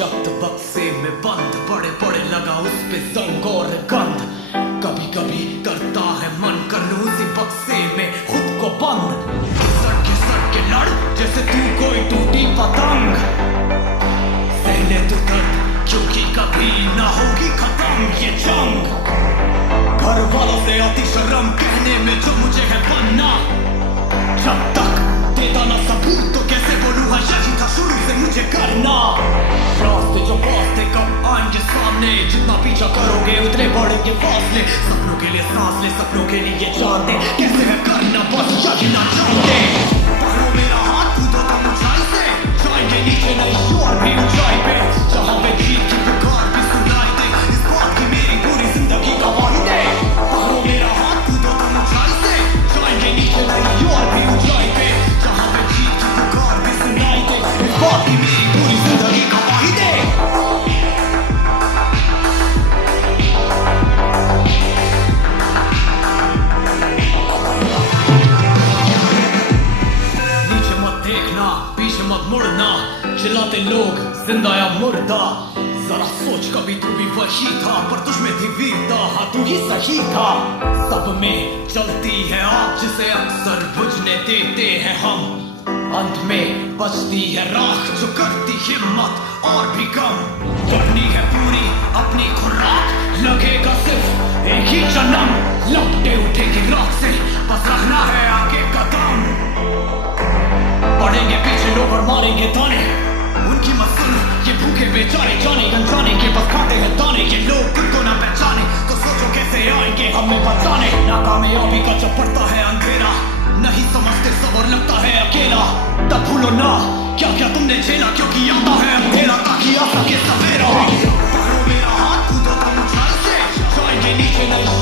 शब्द बक्से में बंद, बड़े बड़े लगा उस पे जंग और गंध। कभी कभी करता है मन कर लूं उसी बक्से में खुद को बंद। सड़ के लड़ जैसे तू कोई टूटी पतंग। सहले तू दर्द क्योंकि कभी ना होगी खत्म ये जंग। घर वालों से आती शर्म कहने में जो मुझे है बनना। जब तक देता ना सबूत तो कैसे बोलूं हाँ यही था शुरू से मुझे करना। रास्ते जो वास्ते कब आएंगे सामने, जितना पीछा करोगे उतने बढ़ेंगे फासले। सपनों के लिए सांस ले, सपनों के लिए जान दे, कैसे है करना बस यही ना जानते। पकड़ो मेरा हाथ कूदो तुम ऊंचाई से, जाएंगे नीचे नहीं और भी ऊंचाई पे। जहां पे जीत की पुकार भी सुनाई दे, इस बात की मेरी पूरी जिंदगी गवाही दे। पकड़ो मेरा हाथ कूदो तुम ऊंचाई से, जाएंगे नीचे नहीं और भी ऊंचाई पे। जहां पे जीत की पुकार भी सुनाई दे, इस बात की मेरी पूरी जिंदगी गवाही दे। पीछे मत मुड़ना, चिल्लाते लोग जिंदा या मुर्दा। जरा सोच कभी तू भी वही था, पर तुझमें थी वीरता, हाँ तू ही सही था। सब में चलती है आग जिसे अक्सर बुझने देते हैं हम। अंत में बचती है राख जो करती हिम्मत और भी कम। करनी है पूरी अपनी खुराक, लगेगा सिर्फ एक ही जन्म। लपटे उठेगी राख से, बस रखना है आगे कदम। बढ़ेंगे पीछे लोग और मारेंगे ताने, उनकी मत सुन ये भूखे बेचारे जाने अनजाने के बस खाते हैं दाने। ये लोग खुद को ना पहचाने तो सोचो कैसे आएंगे हमें बचाने। नाकामयाबी का जब पड़ता है अंधेरा, नहीं समझते सब और लगता है अकेला। तब भूलो ना क्या क्या तुमने झेला, क्योंकि आता है अंधेरा ताकि आ सके सवेरा। पकड़ो मेरा हाथ कूदो तुम ऊंचाई से, जाएंगे नीचे नहीं